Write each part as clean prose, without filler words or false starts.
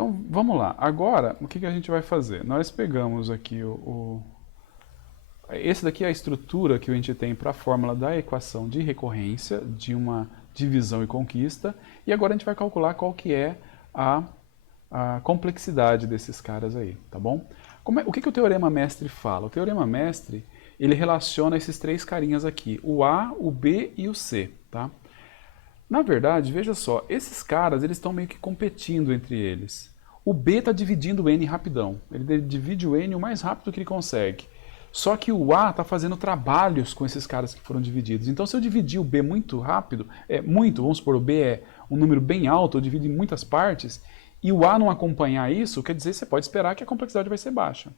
Então, vamos lá. Agora, o que a gente vai fazer? Nós pegamos aqui esse daqui é a estrutura que a gente tem para a fórmula da equação de recorrência de uma divisão e conquista. E agora a gente vai calcular qual que é a complexidade desses caras aí, tá bom? O que o teorema mestre fala? O teorema mestre, ele relaciona esses três carinhas aqui, o A, o B e o C, tá? Na verdade, veja só, esses caras eles estão meio que competindo entre eles. O B está dividindo o N rapidão. Ele divide o N o mais rápido que ele consegue. Só que o A está fazendo trabalhos com esses caras que foram divididos. Então, se eu dividir o B muito rápido, vamos supor, o B é um número bem alto, eu divido em muitas partes, e o A não acompanhar isso, quer dizer, você pode esperar que a complexidade vai ser baixa.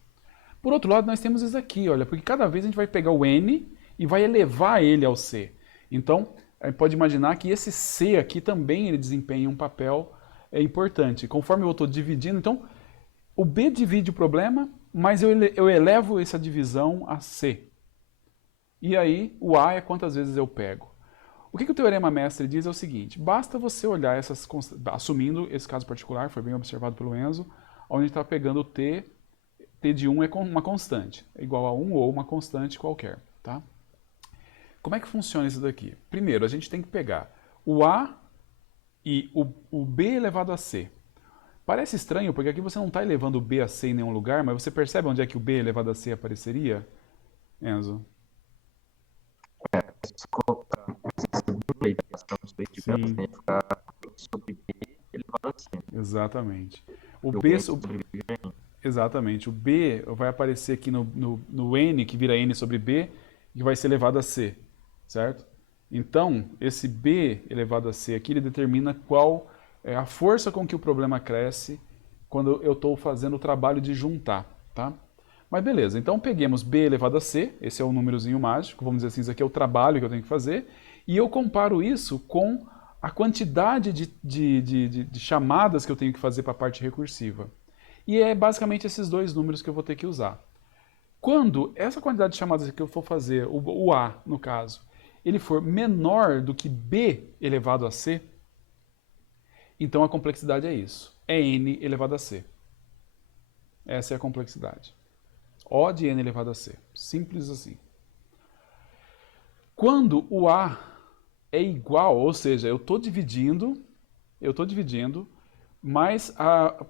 Por outro lado, nós temos isso aqui, olha, porque cada vez a gente vai pegar o N e vai elevar ele ao C. Então, a gente pode imaginar que esse C aqui também ele desempenha um papel importante. Conforme eu estou dividindo, então, o B divide o problema, mas eu elevo essa divisão a C. E aí, o A é quantas vezes eu pego. O que o teorema mestre diz é o seguinte, basta você olhar essas, assumindo esse caso particular, foi bem observado pelo Enzo, onde está pegando o T de 1 é uma constante, é igual a 1 ou uma constante qualquer, tá? Como é que funciona isso daqui? Primeiro, a gente tem que pegar o A e o B elevado a C. Parece estranho, porque aqui você não está elevando o B a C em nenhum lugar, mas você percebe onde é que o B elevado a C apareceria, Enzo? Se colocar a equação dos dois Sim, ficar sobre B elevado a C. exatamente. O B, exatamente. O B vai aparecer aqui no N, que vira N sobre B, que vai ser elevado a C, certo? Então, esse B elevado a C aqui, ele determina qual é a força com que o problema cresce quando eu estou fazendo o trabalho de juntar, tá? Mas beleza, então peguemos B elevado a C, esse é o númerozinho mágico, vamos dizer assim, isso aqui é o trabalho que eu tenho que fazer, e eu comparo isso com a quantidade de chamadas que eu tenho que fazer para a parte recursiva. E é basicamente esses dois números que eu vou ter que usar. Quando essa quantidade de chamadas que eu for fazer, o A no caso, ele for menor do que B elevado a C, então a complexidade é isso, é N elevado a C. Essa é a complexidade. O de N elevado a C. Simples assim. Quando o A é igual, ou seja, eu estou dividindo, mas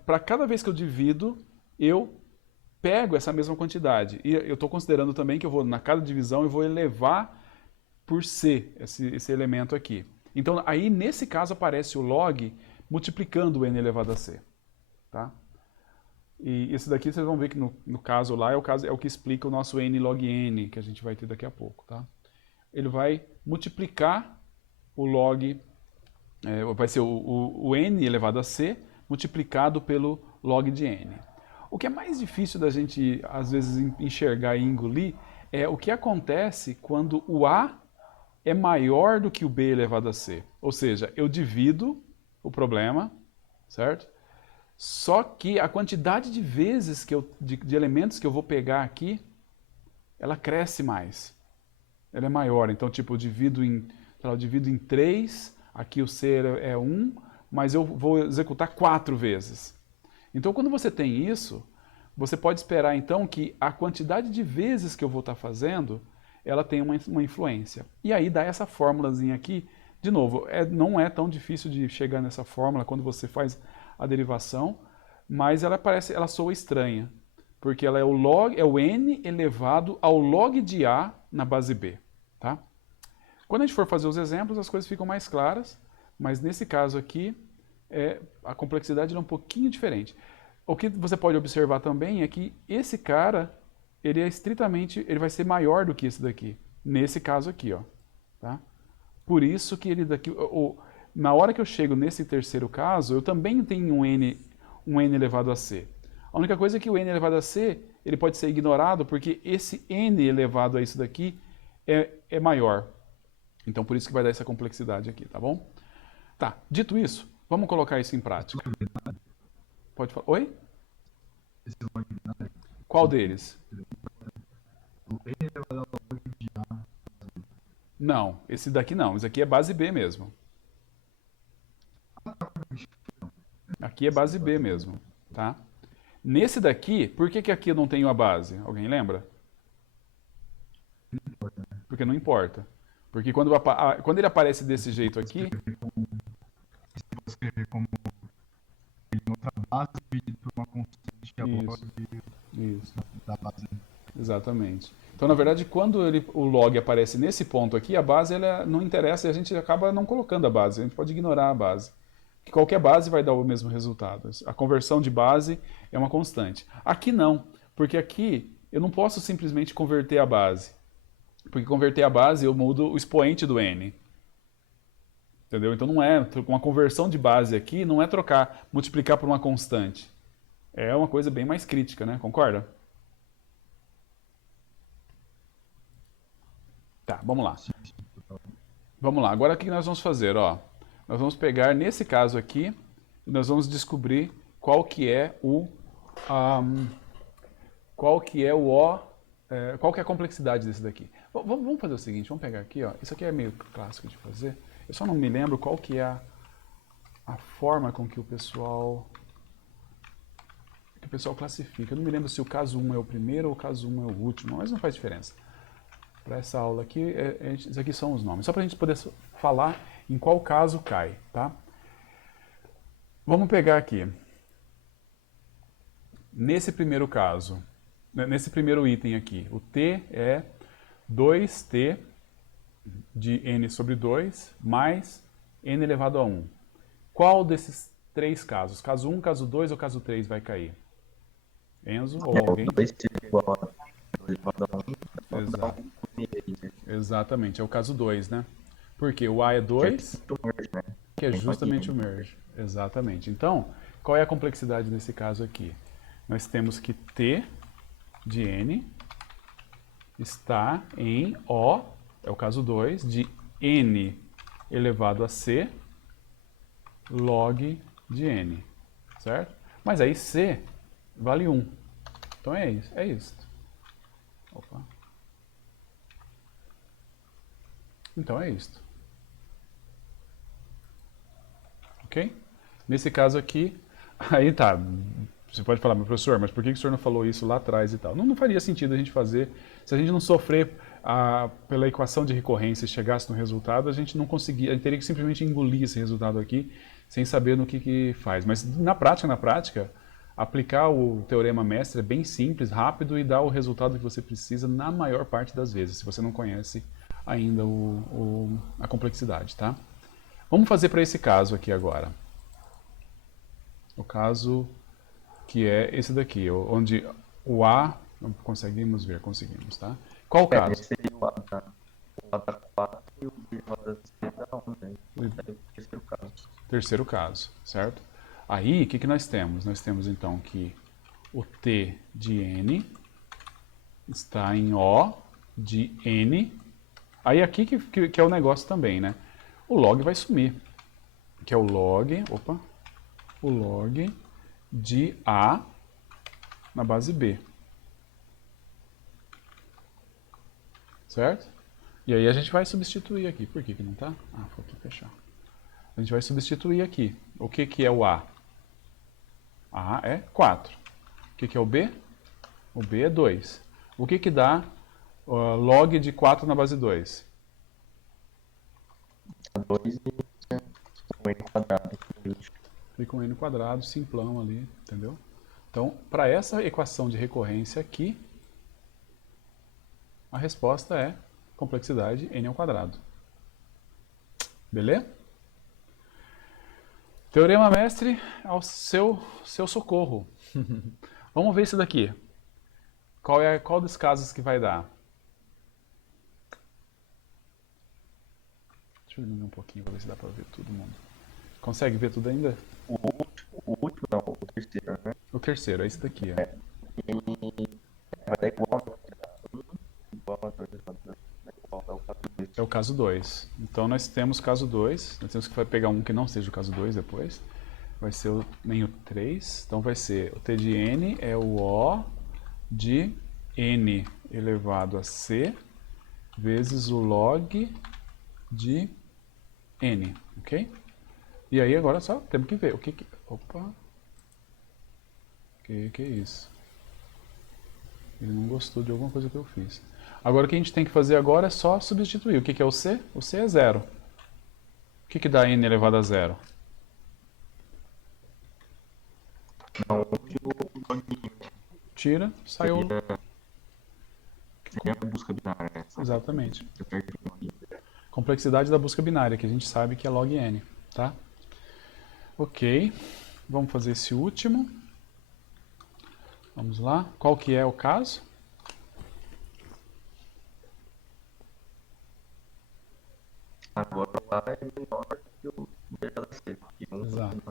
para cada vez que eu divido, eu pego essa mesma quantidade. E eu estou considerando também que eu vou, na cada divisão, eu vou elevar por C esse elemento aqui. Então, aí, nesse caso, aparece o log multiplicando o N elevado a C. Tá? E esse daqui vocês vão ver que no caso lá é o que explica o nosso N log N, que a gente vai ter daqui a pouco. Tá? Ele vai multiplicar o log, vai ser o N elevado a C multiplicado pelo log de N. O que é mais difícil da gente, às vezes, enxergar e engolir é o que acontece quando o A é maior do que o B elevado a C. Ou seja, eu divido o problema, certo? Só que a quantidade de vezes de elementos que eu vou pegar aqui, ela cresce mais. Ela é maior. Então, tipo, eu divido em 3, aqui o C é 1, mas eu vou executar 4 vezes. Então, quando você tem isso, você pode esperar, então, que a quantidade de vezes que eu vou estar fazendo, ela tem uma influência. E aí dá essa fórmulazinha aqui. De novo, não é tão difícil de chegar nessa fórmula quando você faz a derivação, mas ela soa estranha, porque ela é o N elevado ao log de A na base B. Tá? Quando a gente for fazer os exemplos, as coisas ficam mais claras, mas nesse caso aqui, a complexidade é um pouquinho diferente. O que você pode observar também é que esse cara, ele vai ser maior do que esse daqui, nesse caso aqui, ó, tá? Por isso que ele daqui, na hora que eu chego nesse terceiro caso, eu também tenho um N elevado a C. A única coisa é que o N elevado a C, ele pode ser ignorado porque esse N elevado a isso daqui é maior. Então por isso que vai dar essa complexidade aqui, tá bom? Tá, dito isso, vamos colocar isso em prática. Pode falar. Oi? Qual deles? Não, esse daqui não. Esse aqui é base B mesmo. Aqui é base B mesmo, tá? Nesse daqui, por que que aqui eu não tenho a base? Alguém lembra? Porque não importa. Porque quando ele aparece desse jeito aqui, Vou escrever como em outra base dividido por uma constante que é log isso, da base. exatamente. Então, na verdade, quando o log aparece nesse ponto aqui, a base ela não interessa e a gente acaba não colocando a base. A gente pode ignorar a base. Que qualquer base vai dar o mesmo resultado. A conversão de base é uma constante. Aqui não, porque aqui eu não posso simplesmente converter a base. Porque converter a base eu mudo o expoente do n. Entendeu? Então não é uma conversão de base aqui, não é trocar, multiplicar por uma constante. É uma coisa bem mais crítica, né? Concorda? Tá, vamos lá. Vamos lá. Agora o que nós vamos fazer? Ó, nós vamos pegar nesse caso aqui e nós vamos descobrir qual que é o qual que é a complexidade desse daqui. Vamos fazer o seguinte, vamos pegar aqui, ó. Isso aqui é meio clássico de fazer. Eu só não me lembro qual que é a forma com que o pessoal classifica. Eu não me lembro se o caso 1 é o primeiro ou o caso 1 é o último, mas não faz diferença. Para essa aula aqui, esses aqui são os nomes. Só para a gente poder falar em qual caso cai, tá? Vamos pegar aqui. Nesse primeiro caso, nesse primeiro item aqui, o t é 2t de n sobre 2 mais n elevado a 1. Qual desses três casos? Caso 1, caso 2 ou caso 3 vai cair? Enzo ou alguém? 2 igual a 2 elevado a 1. Exato. Exatamente, é o caso 2, né? Porque o A é 2, que é justamente o merge. Exatamente. Então, qual é a complexidade nesse caso aqui? Nós temos que t de n está em O, é o caso 2, de n elevado a c log de n, certo? Mas aí c vale 1. Então é isso, é isso. Opa. Então é isto. Ok? Nesse caso aqui, aí tá, você pode falar, meu professor, mas por que o senhor não falou isso lá atrás e tal? Não faria sentido a gente fazer, se a gente não sofrer pela equação de recorrência e chegasse no resultado, a gente não conseguia, a gente teria que simplesmente engolir esse resultado aqui, sem saber no que faz. Mas na prática, aplicar o teorema mestre é bem simples, rápido e dá o resultado que você precisa na maior parte das vezes, se você não conhece ainda a complexidade, tá? Vamos fazer para esse caso aqui agora. O caso que é esse daqui, onde o A, não conseguimos ver, conseguimos, tá? Qual o caso? Esse seria o A da 4 e o B da C da 1, né? É o terceiro caso. Terceiro caso, certo? Aí, o que nós temos? Nós temos então que o T de N está em O de N. Aí aqui que é o negócio também, né? O log vai sumir, que é o log de A na base B. Certo? E aí a gente vai substituir aqui. Por que não tá? Ah, faltou fechar. A gente vai substituir aqui. O que é o A? A é 4. O que é o B? O B é 2. O que dá log de 4 na base 2? 2 e o n quadrado. Fica um n quadrado, simplão ali, entendeu? Então, para essa equação de recorrência aqui, a resposta é complexidade n ao quadrado. Beleza? Teorema mestre ao seu socorro. Vamos ver isso daqui. Qual dos casos que vai dar? Deixa eu diminuir um pouquinho para ver se dá para ver todo mundo. Consegue ver tudo ainda? O último não, o terceiro, né? O terceiro, é esse daqui. Vai dar igual a 1, igual a 2, igual ao caso 2. É o caso 2. Então nós temos caso 2. Nós temos que pegar um que não seja o caso 2 depois. Vai ser nem o 3. Então vai ser o t de n é o O de n elevado a c vezes o log de n, ok? E aí agora só temos que ver o que... Opa, Que é isso? Ele não gostou de alguma coisa que eu fiz. Agora o que a gente tem que fazer agora é só substituir. O que é o C? O C é zero. O que dá n elevado a zero? Não, o loginho. Tira, saiu. Seria a busca binária. Exatamente. Você perde o login. Complexidade da busca binária, que a gente sabe que é log n, tá? Ok, vamos fazer esse último. Vamos lá. Qual que é o caso? Agora lá é menor que o B da C. Exato.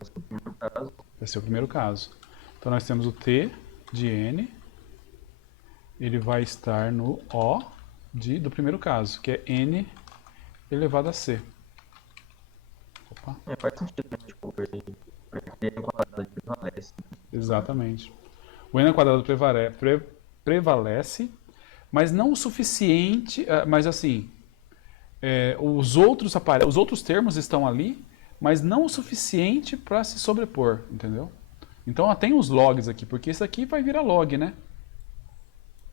Esse é o primeiro caso. Esse é o primeiro caso. Então nós temos o t de n, ele vai estar no O do primeiro caso, que é n elevado a c. Opa. Faz sentido, né? Tipo, n quadrado prevalece. Exatamente. O n ao quadrado prevalece, mas não o suficiente, mas assim, os outros termos estão ali, mas não o suficiente para se sobrepor, entendeu? Então tem os logs aqui, porque isso aqui vai virar log, né?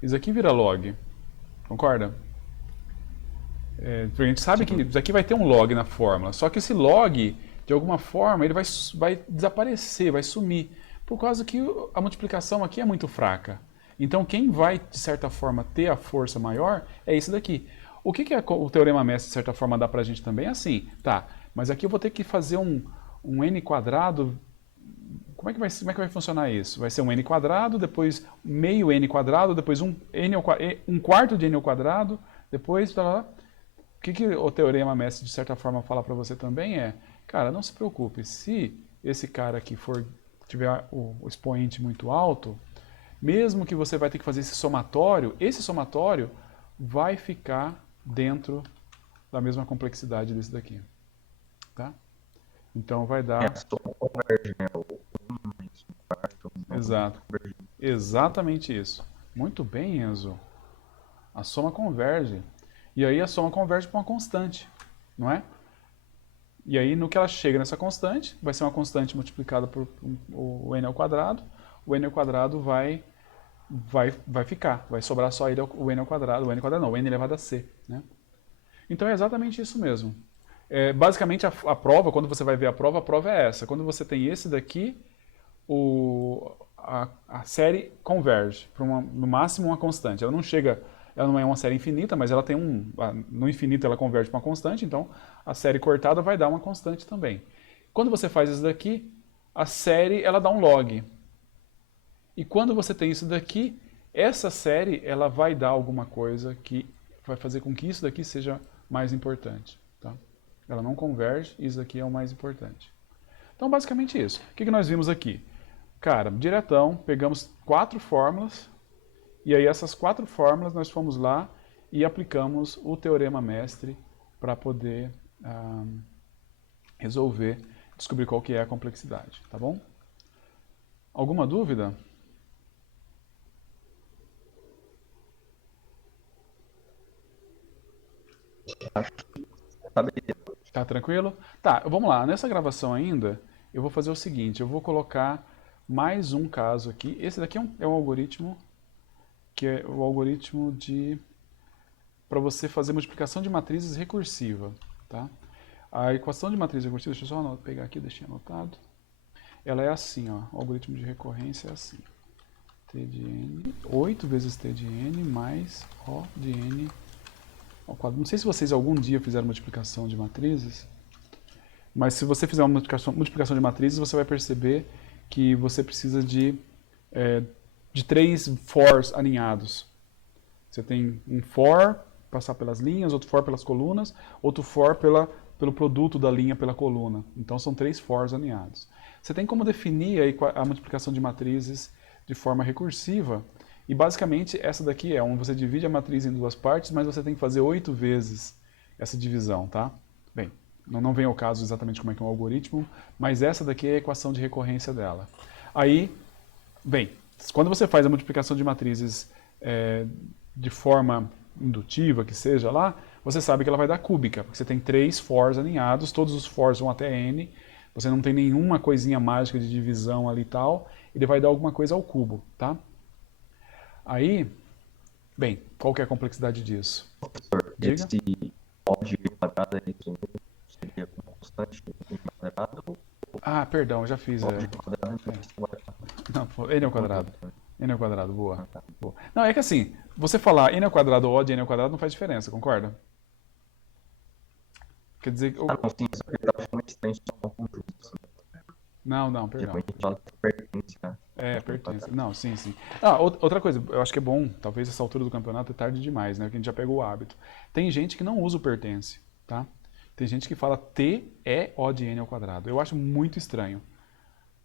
Isso aqui vira log, concorda? A gente sabe que isso aqui vai ter um log na fórmula, só que esse log, de alguma forma, ele vai desaparecer, vai sumir, por causa que a multiplicação aqui é muito fraca. Então quem vai, de certa forma, ter a força maior é esse daqui. O que o Teorema Mestre, de certa forma, dá pra gente também? É assim, tá, mas aqui eu vou ter que fazer um n quadrado. Como é que vai funcionar isso? Vai ser um n quadrado, depois meio n quadrado, depois um quarto de n ao quadrado, depois... O que o Teorema Mestre, de certa forma, fala para você também é, cara, não se preocupe, se esse cara aqui tiver o expoente muito alto, mesmo que você vai ter que fazer esse somatório vai ficar dentro da mesma complexidade desse daqui. Tá? Então vai dar... A soma converge, né? O 1 mais um quarto. Exato. Exatamente isso. Muito bem, Enzo. A soma converge. E aí a soma converge para uma constante, não é? E aí no que ela chega nessa constante, vai ser uma constante multiplicada por o n ao quadrado, o n ao quadrado vai ficar, vai sobrar só o n ao quadrado, o n elevado a c, né? Então é exatamente isso mesmo. Basicamente a prova, quando você vai ver a prova é essa. Quando você tem esse daqui, a série converge para no máximo uma constante. Ela não é uma série infinita, mas ela tem no infinito ela converge para uma constante, então a série cortada vai dar uma constante também. Quando você faz isso daqui, a série ela dá um log. E quando você tem isso daqui, essa série ela vai dar alguma coisa que vai fazer com que isso daqui seja mais importante. Tá? Ela não converge, isso daqui é o mais importante. Então basicamente isso. O que nós vimos aqui? Cara, diretão, pegamos 4 fórmulas, e aí essas 4 fórmulas nós fomos lá e aplicamos o Teorema Mestre para poder resolver, descobrir qual que é a complexidade, tá bom? Alguma dúvida? Tá tranquilo? Tá, vamos lá. Nessa gravação ainda, eu vou fazer o seguinte, eu vou colocar mais um caso aqui. Esse daqui é um algoritmo que é o algoritmo para você fazer multiplicação de matrizes recursiva, tá? A equação de matriz recursiva, deixa eu só pegar aqui, deixei anotado. Ela é assim, ó, o algoritmo de recorrência é assim. T de n, 8 vezes T de n mais O de n ao quadrado. Não sei se vocês algum dia fizeram multiplicação de matrizes, mas se você fizer uma multiplicação de matrizes, você vai perceber que você precisa de 3 fors alinhados. Você tem um for passar pelas linhas, outro for pelas colunas, outro for pelo produto da linha pela coluna. Então são 3 fors alinhados. Você tem como definir a multiplicação de matrizes de forma recursiva, e basicamente essa daqui é onde você divide a matriz em 2 partes, mas você tem que fazer 8 vezes essa divisão, tá? Bem, não vem ao caso exatamente como é que é o algoritmo, mas essa daqui é a equação de recorrência dela. Aí, bem, quando você faz a multiplicação de matrizes de forma indutiva, que seja lá, você sabe que ela vai dar cúbica, porque você tem 3 fors alinhados, todos os fors vão até n, você não tem nenhuma coisinha mágica de divisão ali e tal, ele vai dar alguma coisa ao cubo, tá? Aí, bem, qual que é a complexidade disso? Diga. Esse odd quadrado aí seria uma constante quadrado Ah, perdão, eu já fiz. ou odd quadrado É. esse quadrado? Não, N ao quadrado. N ao quadrado, boa. Boa. Não, é que assim, você falar N ao quadrado ou odd N ao quadrado não faz diferença, concorda? Quer dizer que... Ah, não, sim, só que ele tava falando extensão ao conjunto. Não, perdão. Depois a gente fala que pertence, né? É, pertence. Não, sim, sim. Ah, outra coisa, eu acho que é bom, talvez essa altura do campeonato é tarde demais, né? Porque a gente já pegou o hábito. Tem gente que não usa o pertence, tá? Tem gente que fala T é O de N ao quadrado. Eu acho muito estranho.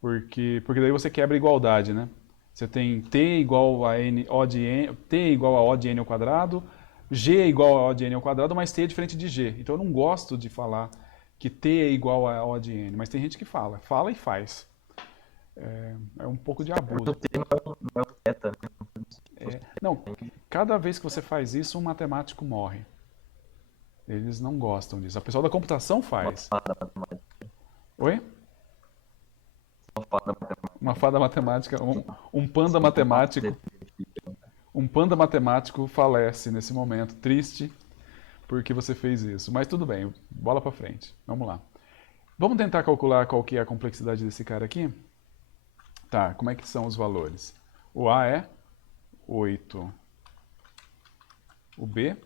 Porque daí você quebra a igualdade, né? Você tem T igual a N, O de N, T igual a O de N ao quadrado, G é igual a O de N ao quadrado, mas T é diferente de G. Então eu não gosto de falar que T é igual a O de N, mas tem gente que fala e faz. É um pouco de O abuso. T não é o θ, né? Não, cada vez que você faz isso, um matemático morre. Eles não gostam disso. A pessoa da computação Uma faz. fada matemática. Oi? Uma fada matemática. Uma fada matemática, um panda matemático. Um panda matemático falece nesse momento, triste, porque você fez isso. Mas tudo bem, bola pra frente. Vamos lá. Vamos tentar calcular qual que é a complexidade desse cara aqui? Tá, como é que são os valores? O A é 8. O B?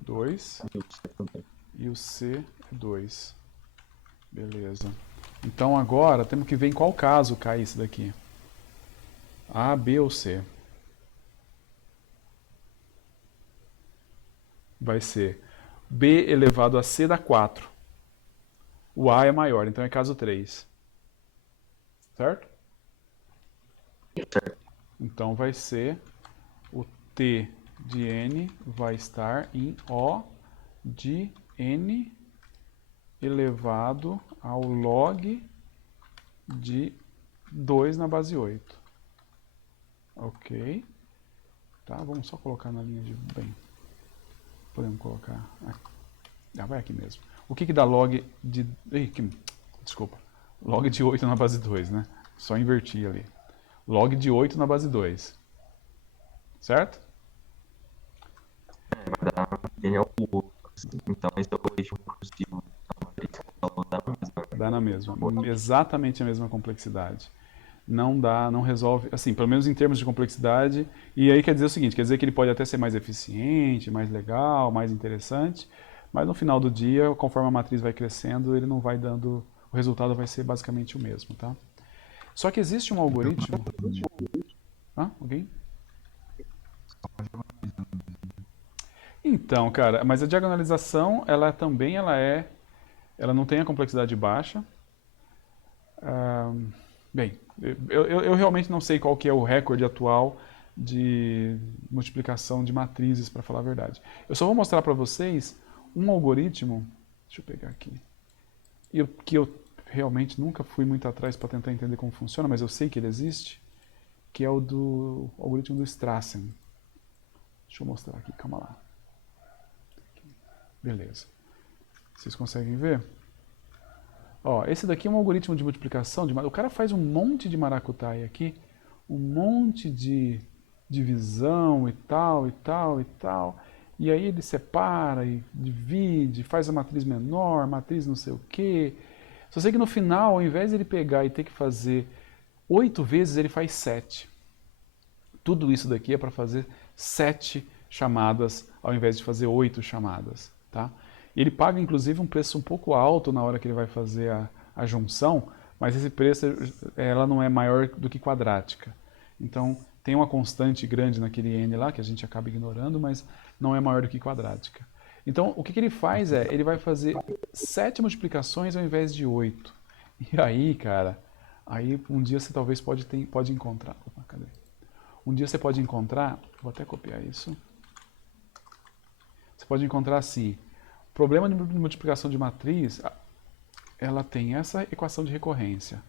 2. E o C também. E o C é 2. Beleza. Então agora temos que ver em qual caso cai isso daqui. A, B ou C? Vai ser B elevado a C dá 4. O A é maior, então é caso 3. Certo? Certo. Então vai ser o T de N vai estar em O de N elevado ao log de 2 na base 8. Ok. Tá, vamos só colocar na linha de... Bem, podemos colocar... Ah, vai aqui mesmo. O que dá log de... Desculpa. Log de 8 na base 2, né? Só inverti ali. Log de 8 na base 2. Certo? Vai dar N ao cubo. Então esse é o eixo cursivo. Dá na mesma. Exatamente a mesma complexidade. Não dá, não resolve, assim, pelo menos em termos de complexidade. E aí quer dizer o seguinte, quer dizer que ele pode até ser mais eficiente, mais legal, mais interessante, mas no final do dia, conforme a matriz vai crescendo, ele não vai dando, o resultado vai ser basicamente o mesmo, tá? Só que existe um algoritmo... Ah, alguém? Então, cara, mas a diagonalização, ela também, ela não tem a complexidade baixa. Bem, eu realmente não sei qual que é o recorde atual de multiplicação de matrizes, para falar a verdade. Eu só vou mostrar para vocês um algoritmo, deixa eu pegar aqui, que eu realmente nunca fui muito atrás para tentar entender como funciona, mas eu sei que ele existe, que é o do algoritmo do Strassen. Deixa eu mostrar aqui, calma lá. Beleza. Vocês conseguem ver? Ó, esse daqui é um algoritmo de multiplicação. O cara faz um monte de maracutaia aqui, um monte de divisão e tal, e tal, e tal. E aí ele separa e divide, faz a matriz menor, matriz não sei o quê. Só sei que no final, ao invés de ele pegar e ter que fazer 8 vezes, ele faz 7. Tudo isso daqui é para fazer 7 chamadas, ao invés de fazer 8 chamadas. Tá? Ele paga, inclusive, um preço um pouco alto na hora que ele vai fazer a junção, mas esse preço ela não é maior do que quadrática. Então, tem uma constante grande naquele n lá, que a gente acaba ignorando, mas não é maior do que quadrática. Então, o que ele faz ele vai fazer 7 multiplicações ao invés de 8. E aí, cara, aí um dia você talvez pode encontrar... Opa, cadê? Um dia você pode encontrar... Vou até copiar isso. Você pode encontrar assim, o problema de multiplicação de matriz, ela tem essa equação de recorrência.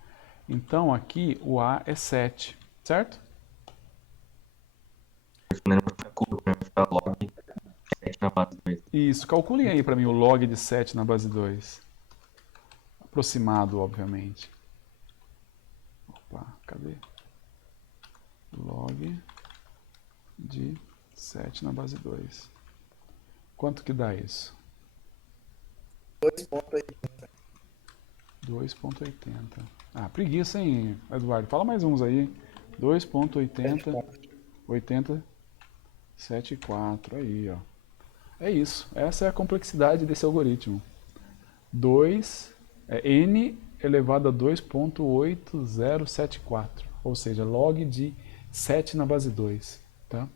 Então aqui o A é 7, certo? Respondendo para o cubo, vai ficar log 7 na base 2. Isso, calculem aí para mim o log de 7 na base 2. Aproximado, obviamente. Opa, cadê? Log de 7 na base 2. Quanto que dá isso? 2,80. 2,80. Ah, preguiça, hein, Eduardo? Fala mais uns aí. 2,80, 80, 7,4. Aí, ó. É isso. Essa é a complexidade desse algoritmo. 2 é n elevado a 2,8074. Ou seja, log de 7 na base 2. Tá?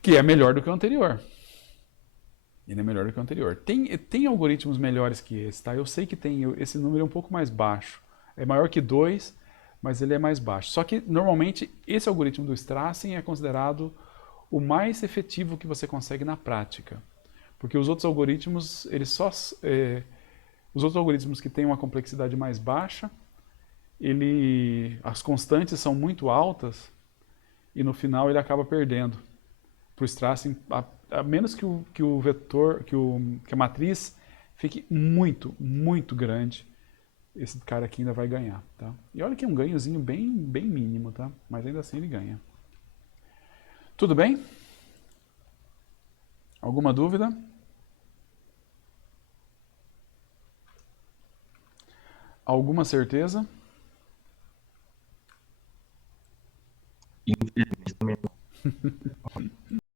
Que é melhor do que o anterior. Ele é melhor do que o anterior. Tem algoritmos melhores que esse, tá? Eu sei que tem, esse número é um pouco mais baixo. É maior que 2, mas ele é mais baixo. Só que, normalmente, esse algoritmo do Strassen é considerado o mais efetivo que você consegue na prática. Porque os outros algoritmos, os outros algoritmos que têm uma complexidade mais baixa, as constantes são muito altas e no final ele acaba perdendo. Para o Strassen, a menos que o vetor, que a matriz fique muito, muito grande, esse cara aqui ainda vai ganhar, tá? E olha que é um ganhozinho bem, bem mínimo, tá? Mas ainda assim ele ganha. Tudo bem? Alguma dúvida? Alguma certeza?